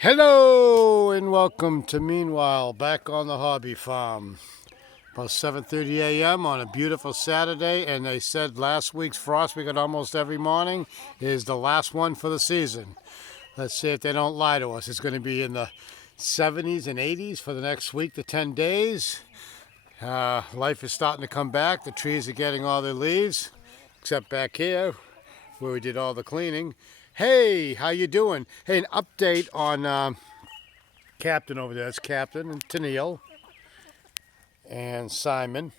Hello and welcome to Meanwhile back on the hobby farm. About 7:30 a.m. on a beautiful Saturday, and they said last week's frost we got almost every morning is the last one for the season. Let's see if they don't lie to us. It's going to be in the 70s and 80s for the next week to 10 days. Life is starting to come back. The trees are getting all their leaves, except back here where we did all the cleaning. Hey, how you doing? Hey, an update on Captain over there. That's Captain and Tennille and Simon.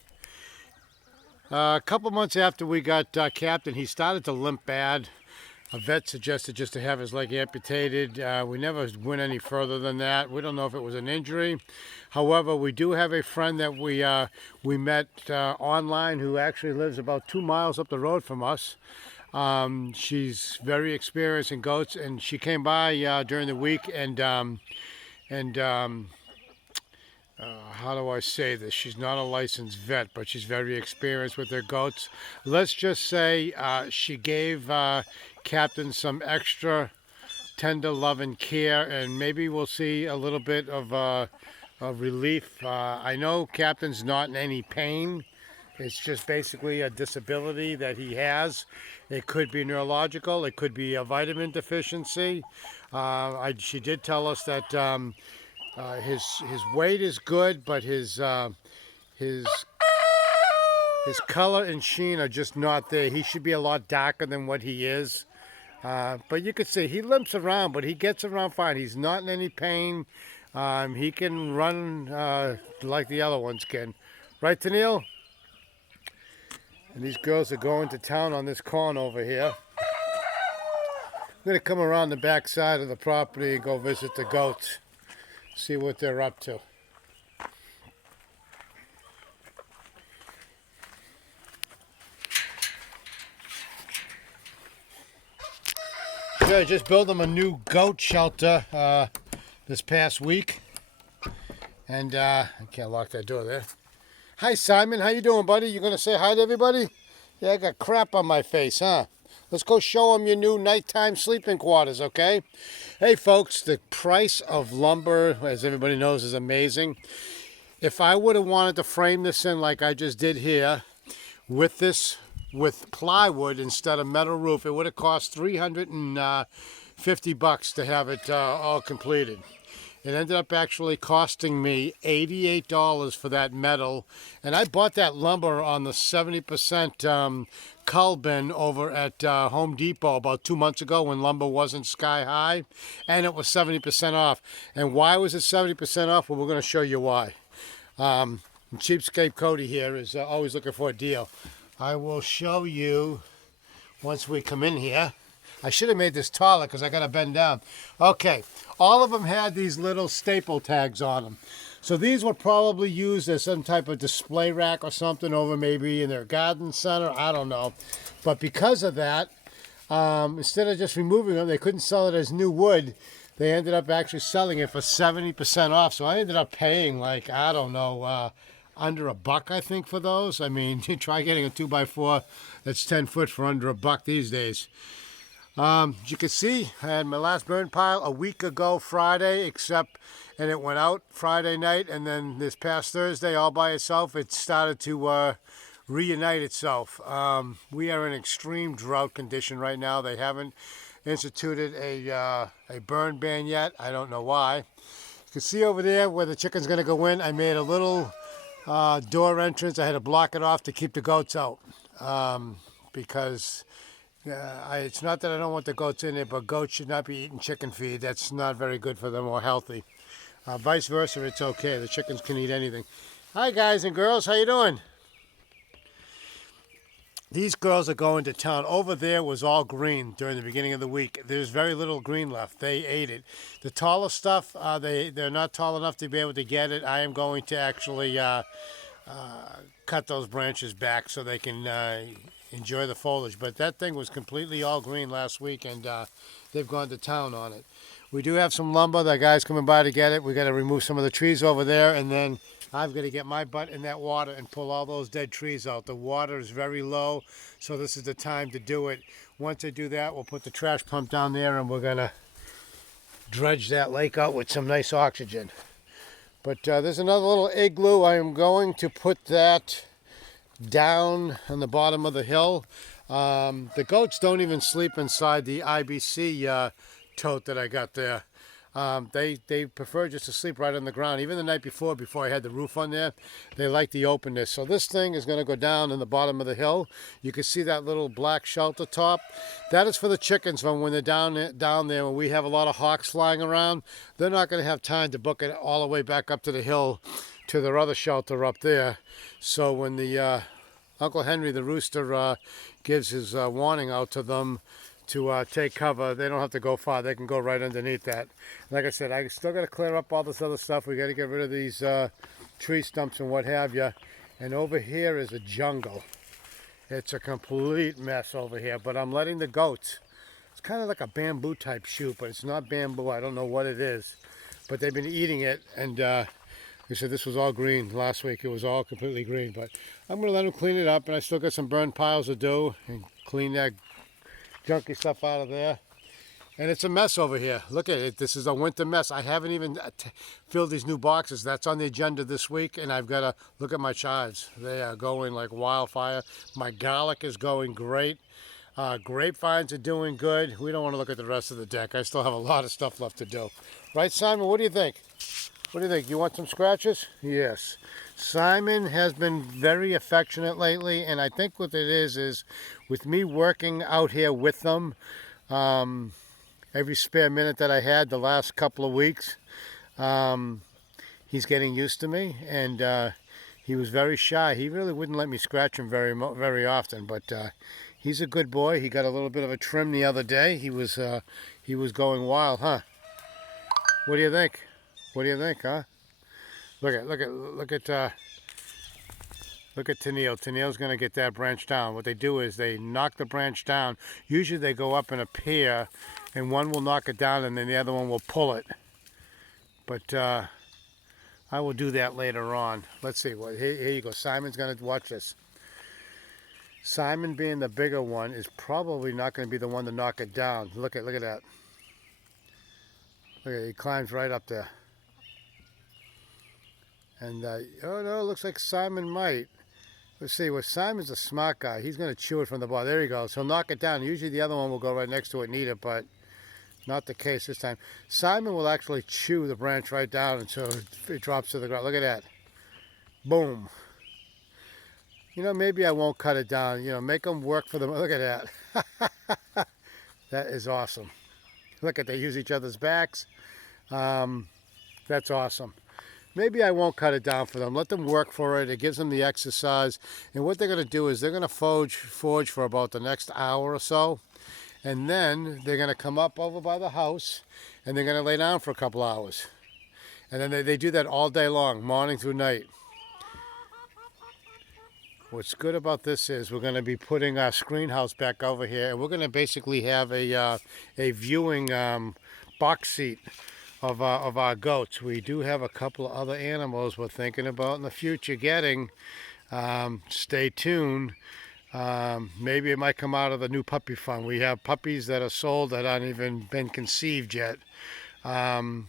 A couple months after we got Captain, he started to limp bad. A vet suggested just to have his leg amputated. We never went any further than that. We don't know if it was an injury. However, we do have a friend that we met online who actually lives about 2 miles up the road from us. She's very experienced in goats, and she came by during the week and how do I say this? She's not a licensed vet, but she's very experienced with her goats. Let's just say she gave Captain some extra tender love and care, and maybe we'll see a little bit of relief. I know Captain's not in any pain. It's just basically a disability that he has. It could be neurological. It could be a vitamin deficiency. She did tell us that his weight is good, but his color and sheen are just not there. He should be a lot darker than what he is. But you could see he limps around, but he gets around fine. He's not in any pain. He can run like the other ones can. Right, Tennille? And these girls are going to town on this corn over here. I'm going to come around the back side of the property and go visit the goats. See what they're up to. Yeah, just built them a new goat shelter this past week. And I can't lock that door there. Hi, Simon. How you doing, buddy? You going to say hi to everybody? Yeah, I got crap on my face, huh? Let's go show them your new nighttime sleeping quarters, okay? Hey, folks, the price of lumber, as everybody knows, is amazing. If I would have wanted to frame this in like I just did here, with plywood instead of metal roof, it would have cost $350 to have it all completed. It ended up actually costing me $88 for that metal. And I bought that lumber on the 70% cull bin over at Home Depot about 2 months ago when lumber wasn't sky high. And it was 70% off. And why was it 70% off? Well, we're going to show you why. Cheapskate Cody here is always looking for a deal. I will show you once we come in here. I should have made this taller because I got to bend down. Okay, all of them had these little staple tags on them. So these were probably used as some type of display rack or something over maybe in their garden center. I don't know. But because of that, instead of just removing them, they couldn't sell it as new wood. They ended up actually selling it for 70% off. So I ended up paying like, I don't know, under $1, I think, for those. I mean, you try getting a 2x4 that's 10 foot for under $1 these days. As you can see, I had my last burn pile a week ago Friday, and it went out Friday night, and then this past Thursday, all by itself, it started to reunite itself. We are in extreme drought condition right now. They haven't instituted a burn ban yet. I don't know why. You can see over there where the chicken's going to go in, I made a little door entrance. I had to block it off to keep the goats out because it's not that I don't want the goats in there, but goats should not be eating chicken feed. That's not very good for them or healthy. Vice versa, it's okay. The chickens can eat anything. Hi, guys and girls. How you doing? These girls are going to town. Over there was all green during the beginning of the week. There's very little green left. They ate it. The taller stuff, they're not tall enough to be able to get it. I am going to actually cut those branches back so they can enjoy the foliage. But that thing was completely all green last week, and they've gone to town on it. We do have some lumber. The guy's coming by to get it. We got to remove some of the trees over there, and then I've got to get my butt in that water and pull all those dead trees out. The water is very low, so this is the time to do it. Once I do that, we'll put the trash pump down there, and we're gonna dredge that lake out with some nice oxygen. But there's another little igloo. I am going to put that down on the bottom of the hill. The goats don't even sleep inside the IBC tote that I got there. They prefer just to sleep right on the ground. Even the night before I had the roof on there, they like the openness. So this thing is going to go down in the bottom of the hill. You can see that little black shelter top. That is for the chickens when they're down there. When we have a lot of hawks flying around, they're not going to have time to book it all the way back up to the hill to their other shelter up there. So when the Uncle Henry the rooster gives his warning out to them to take cover, they don't have to go far. They can go right underneath that. Like I said, I still got to clear up all this other stuff. We got to get rid of these tree stumps and what have you. And over here is a jungle. It's a complete mess over here, but I'm letting the goats. It's kind of like a bamboo type shoot, but it's not bamboo. I don't know what it is, but they've been eating it. And they said this was all green last week. It was all completely green, but I'm going to let them clean it up, and I still got some burned piles to do and clean that junky stuff out of there. And it's a mess over here. Look at it. This is a winter mess. I haven't even filled these new boxes. That's on the agenda this week, and I've got to look at my chives. They are going like wildfire. My garlic is going great. Grapevines are doing good. We don't want to look at the rest of the deck. I still have a lot of stuff left to do. Right, Simon? What do you think? What do you think? You want some scratches? Yes. Simon has been very affectionate lately, and I think what it is with me working out here with them, every spare minute that I had the last couple of weeks, he's getting used to me, and he was very shy. He really wouldn't let me scratch him very often, but he's a good boy. He got a little bit of a trim the other day. He was going wild, huh? What do you think? What do you think, huh? Look at Tennille. Tennille's going to get that branch down. What they do is they knock the branch down. Usually they go up in a pair, and one will knock it down, and then the other one will pull it. But I will do that later on. Let's see. Well, here you go. Simon's going to watch this. Simon, being the bigger one, is probably not going to be the one to knock it down. Look at that. Look at it. He climbs right up there. And, oh no, it looks like Simon might. Let's see, well, Simon's a smart guy. He's going to chew it from the bottom. There he goes. He'll knock it down. Usually the other one will go right next to it and eat it, but not the case this time. Simon will actually chew the branch right down until it drops to the ground. Look at that. Boom. You know, maybe I won't cut it down. You know, make them work for them. Look at that. That is awesome. Look at, they use each other's backs. That's awesome. Maybe I won't cut it down for them. Let them work for it. It gives them the exercise. And what they're going to do is they're going to forage for about the next hour or so. And then they're going to come up over by the house and they're going to lay down for a couple hours. And then they do that all day long, morning through night. What's good about this is we're going to be putting our screen house back over here. And we're going to basically have a viewing box seat of our goats. We do have a couple of other animals we're thinking about in the future getting. Stay tuned. Maybe it might come out of the new puppy fund. We have puppies that are sold that aren't even been conceived yet. And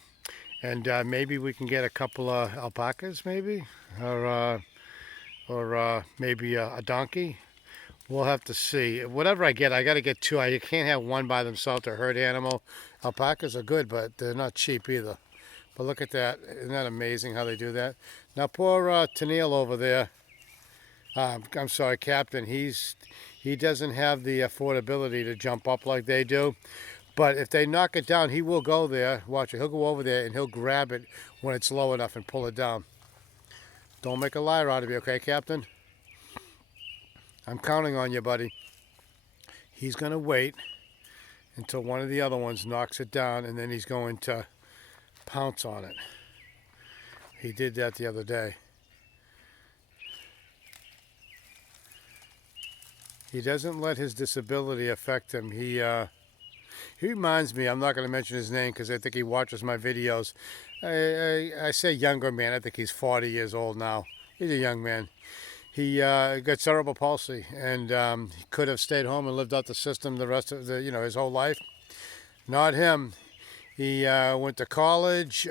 maybe we can get a couple of alpacas, maybe, or maybe a donkey. We'll have to see. Whatever I get, I got to get two. You can't have one by themselves to herd animal. Alpacas are good, but they're not cheap either. But look at that. Isn't that amazing how they do that? Now, poor Tennille over there. I'm sorry, Captain. He doesn't have the affordability to jump up like they do. But if they knock it down, he will go there. Watch it. He'll go over there and he'll grab it when it's low enough and pull it down. Don't make a liar out of you, okay, Captain? I'm counting on you, buddy. He's going to wait until one of the other ones knocks it down, and then he's going to pounce on it. He did that the other day. He doesn't let his disability affect him. He reminds me, I'm not going to mention his name because I think he watches my videos. I say younger man. I think he's 40 years old now. He's a young man. He got cerebral palsy, and he could have stayed home and lived out the system the rest of his whole life. Not him. He went to college.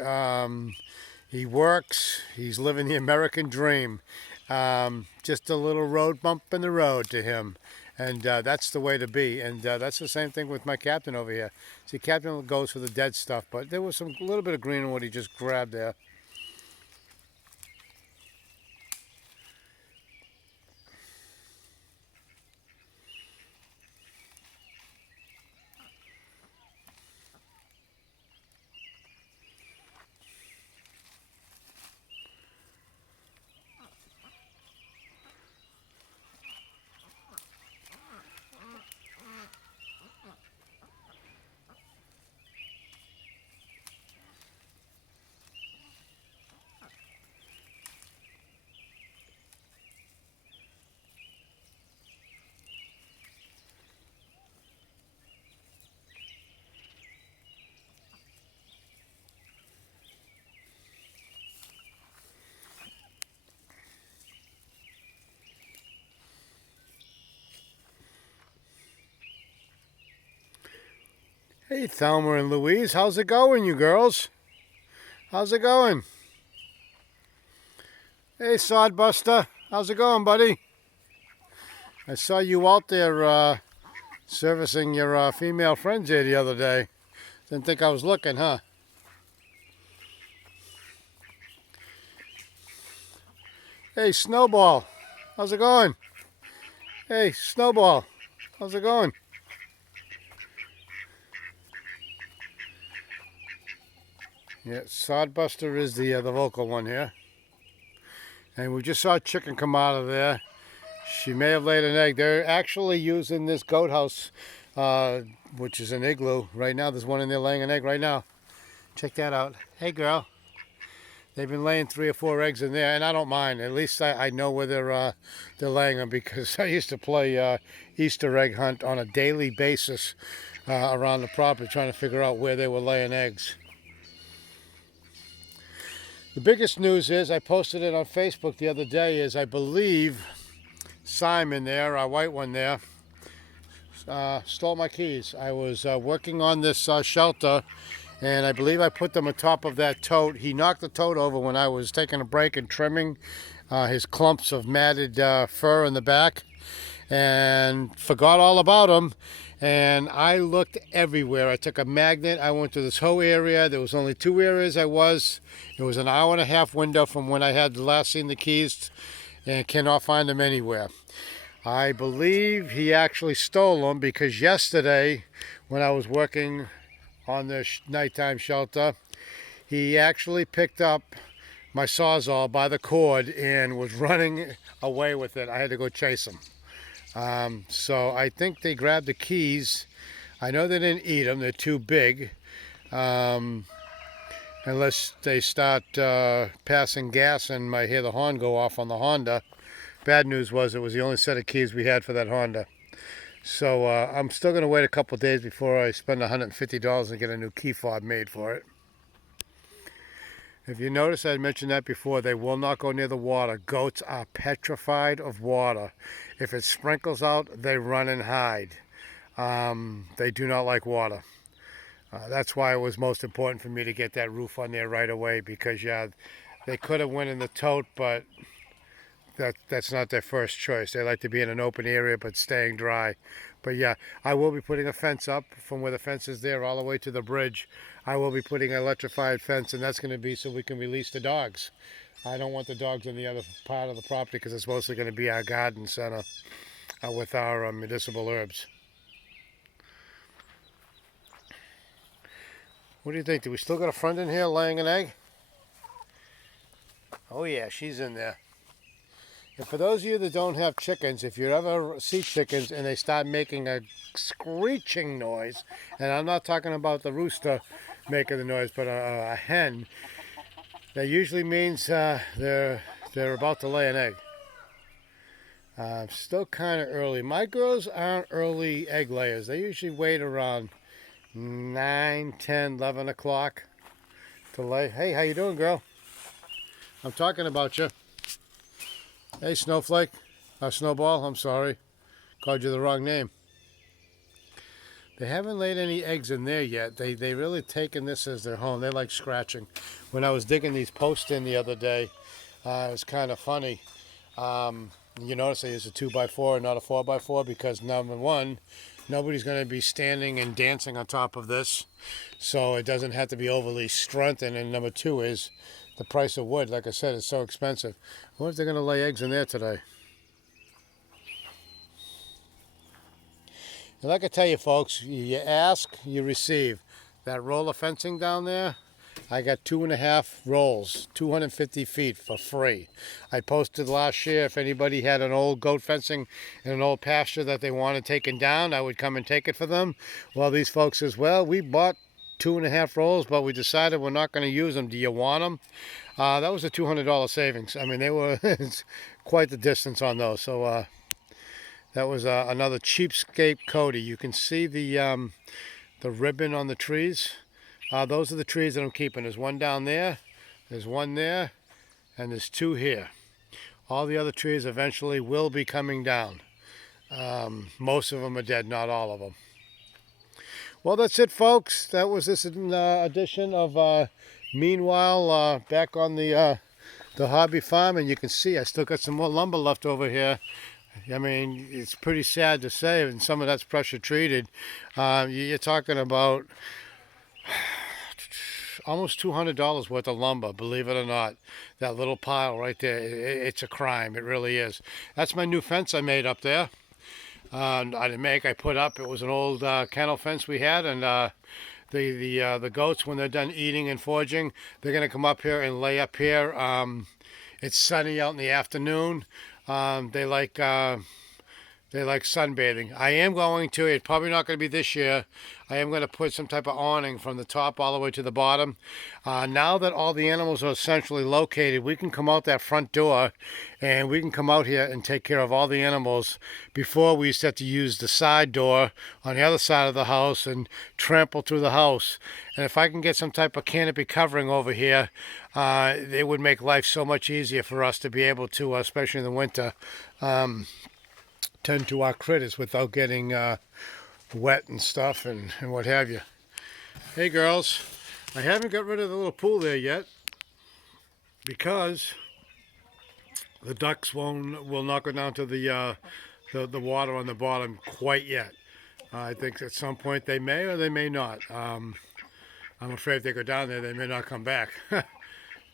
He works. He's living the American dream. Just a little road bump in the road to him. And that's the way to be. And that's the same thing with my captain over here. See, captain goes for the dead stuff, but there was a little bit of green in what he just grabbed there. Hey, Thelma and Louise, how's it going, you girls? How's it going? Hey, Sodbuster, how's it going, buddy? I saw you out there servicing your female friends here the other day. Didn't think I was looking, huh? Hey, Snowball, how's it going? Hey, Snowball, how's it going? Yeah, Sodbuster is the vocal one here. And we just saw a chicken come out of there. She may have laid an egg. They're actually using this goat house, which is an igloo. Right now, there's one in there laying an egg right now. Check that out. Hey, girl. They've been laying 3 or 4 eggs in there, and I don't mind. At least I know where they're laying them, because I used to play Easter egg hunt on a daily basis around the property, trying to figure out where they were laying eggs. The biggest news is, I posted it on Facebook the other day, is I believe Simon there, our white one there, stole my keys. I was working on this shelter, and I believe I put them on top of that tote. He knocked the tote over when I was taking a break and trimming his clumps of matted fur in the back, and forgot all about them. And I looked everywhere. I took a magnet. I went to this whole area. There was only 2 areas I was. It was an hour-and-a-half window from when I had last seen the keys, and cannot find them anywhere. I believe he actually stole them, because yesterday when I was working on the nighttime shelter, he actually picked up my Sawzall by the cord and was running away with it. I had to go chase him. So I think they grabbed the keys. I know they didn't eat them. They're too big. Unless they start passing gas and I hear the horn go off on the Honda. Bad news was it was the only set of keys we had for that Honda. So I'm still going to wait a couple of days before I spend $150 and get a new key fob made for it. If you notice, I mentioned that before, they will not go near the water. Goats are petrified of water. If it sprinkles out, they run and hide. They do not like water. That's why it was most important for me to get that roof on there right away, because yeah, they could have went in the tote, but that's not their first choice. They like to be in an open area but staying dry. But yeah, I will be putting a fence up from where the fence is there all the way to the bridge. I will be putting an electrified fence, and that's going to be so we can release the dogs. I don't want the dogs on the other part of the property, because it's mostly going to be our garden center with our medicinal herbs. What do you think? Do we still got a friend in here laying an egg? Oh yeah, she's in there. And for those of you that don't have chickens, if you ever see chickens and they start making a screeching noise, and I'm not talking about the rooster making the noise, but a hen, that usually means they're about to lay an egg. Still kind of early. My girls aren't early egg layers. They usually wait around 9, 10, 11 o'clock to lay. Hey, how you doing, girl? I'm talking about you. Hey, Snowflake. Snowball, I'm sorry. Called you the wrong name. They haven't laid any eggs in there yet. They really taken this as their home. They like scratching. When I was digging these posts in the other day, it was kind of funny. You notice I use a 2x4 and not a 4x4 because number one, nobody's going to be standing and dancing on top of this, so it doesn't have to be overly strengthened. And number two is the price of wood. Like I said, it's so expensive. I wonder if they're going to lay eggs in there today. And like I tell you folks, you ask, you receive. That roll of fencing down there, I got 2.5 rolls, 250 feet for free. I posted last year if anybody had an old goat fencing in an old pasture that they wanted taken down, I would come and take it for them. Well, these folks says, well, we bought 2.5 rolls, but we decided we're not going to use them. Do you want them? That was a $200 savings. I mean, they were quite the distance on those. So that was another cheapskate Cody. You can see the ribbon on the trees. Those are the trees that I'm keeping. There's one down there, there's one there, and there's two here. All the other trees eventually will be coming down. Most of them are dead, not all of them. Well, that's it, folks. That was this edition of Meanwhile back on the hobby farm, and you can see I still got some more lumber left over here. I mean, it's pretty sad to say, and some of that's pressure treated. You're talking about almost $200 worth of lumber, believe it or not. That little pile right there, it's a crime. It really is. That's my new fence I made up there. I didn't make, I put up. It was an old kennel fence we had, and the goats, when they're done eating and foraging, they're going to come up here and lay up here. It's sunny out in the afternoon. They like sunbathing. I am going to, it's probably not going to be this year, I am going to put some type of awning from the top all the way to the bottom. Now that all the animals are essentially located, we can come out that front door and we can come out here and take care of all the animals. Before, we used to have to use the side door on the other side of the house and trample through the house. And if I can get some type of canopy covering over here, it would make life so much easier for us to be able to, especially in the winter, tend to our critters without getting wet and stuff and what have you. Hey girls, I haven't got rid of the little pool there yet because the ducks will not go down to the water on the bottom quite yet. I think at some point they may or they may not. I'm afraid if they go down there, they may not come back.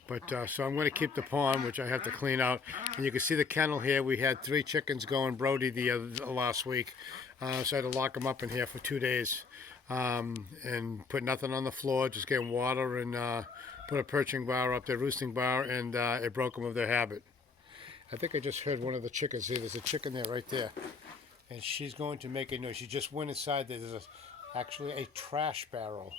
But so I'm going to keep the pond, which I have to clean out. And you can see the kennel here. We had 3 chickens going Brody the last week. So I had to lock them up in here for 2 days and put nothing on the floor, just get water and put a perching bar up there, roosting bar, and it broke them of their habit. I think I just heard one of the chickens. See, there's a chicken there right there. And she's going to make a noise. She just went inside there. There's actually a trash barrel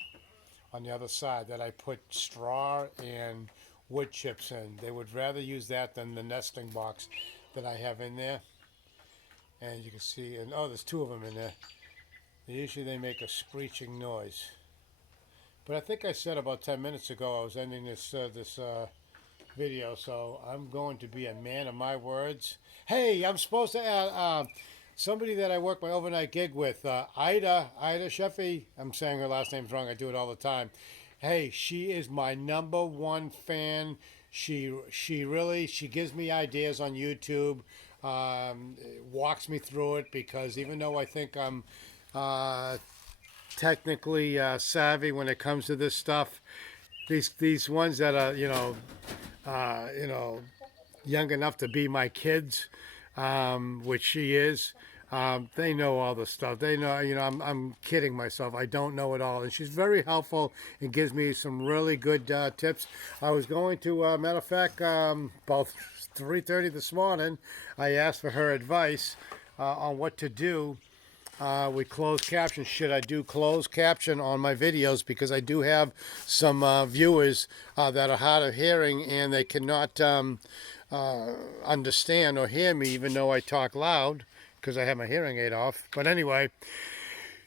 on the other side that I put straw and wood chips in. They would rather use that than the nesting box that I have in there. And you can see, and oh, there's 2 of them in there. Usually they make a screeching noise. But I think I said about 10 minutes ago I was ending this video, so I'm going to be a man of my words. Hey, I'm supposed to add somebody that I work my overnight gig with, Ida Sheffy. I'm saying her last name's wrong. I do it all the time. Hey, she is my #1 fan. She gives me ideas on YouTube, walks me through it, because even though I think I'm technically savvy when it comes to this stuff, these ones that are young enough to be my kids, which she is. They know all the stuff. They know, I'm kidding myself. I don't know it all. And she's very helpful and gives me some really good tips. I was going to, matter of fact, about 3:30 this morning, I asked for her advice on what to do with closed caption. Should I do closed caption on my videos? Because I do have some viewers that are hard of hearing and they cannot understand or hear me even though I talk loud, because I have my hearing aid off. But anyway,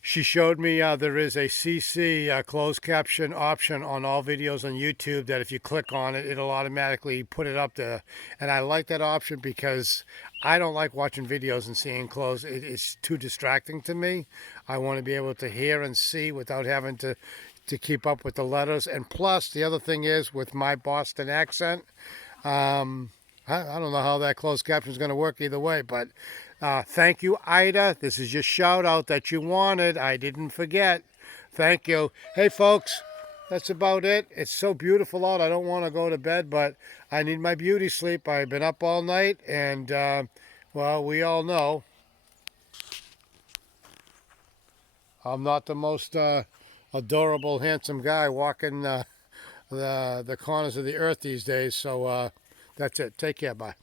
She showed me there is a CC closed caption option on all videos on YouTube that if you click on it, it'll automatically put it up there. And I like that option because I don't like watching videos and seeing closed. It's too distracting to me. I want to be able to hear and see without having to keep up with the letters. And plus, the other thing is with my Boston accent, I don't know how that closed caption is going to work either way, but thank you, Ida. This is your shout out that you wanted. I didn't forget. Thank you. Hey, folks, that's about it. It's so beautiful out. I don't want to go to bed, but I need my beauty sleep. I've been up all night, and, well, we all know I'm not the most adorable, handsome guy walking the corners of the earth these days. So that's it. Take care. Bye.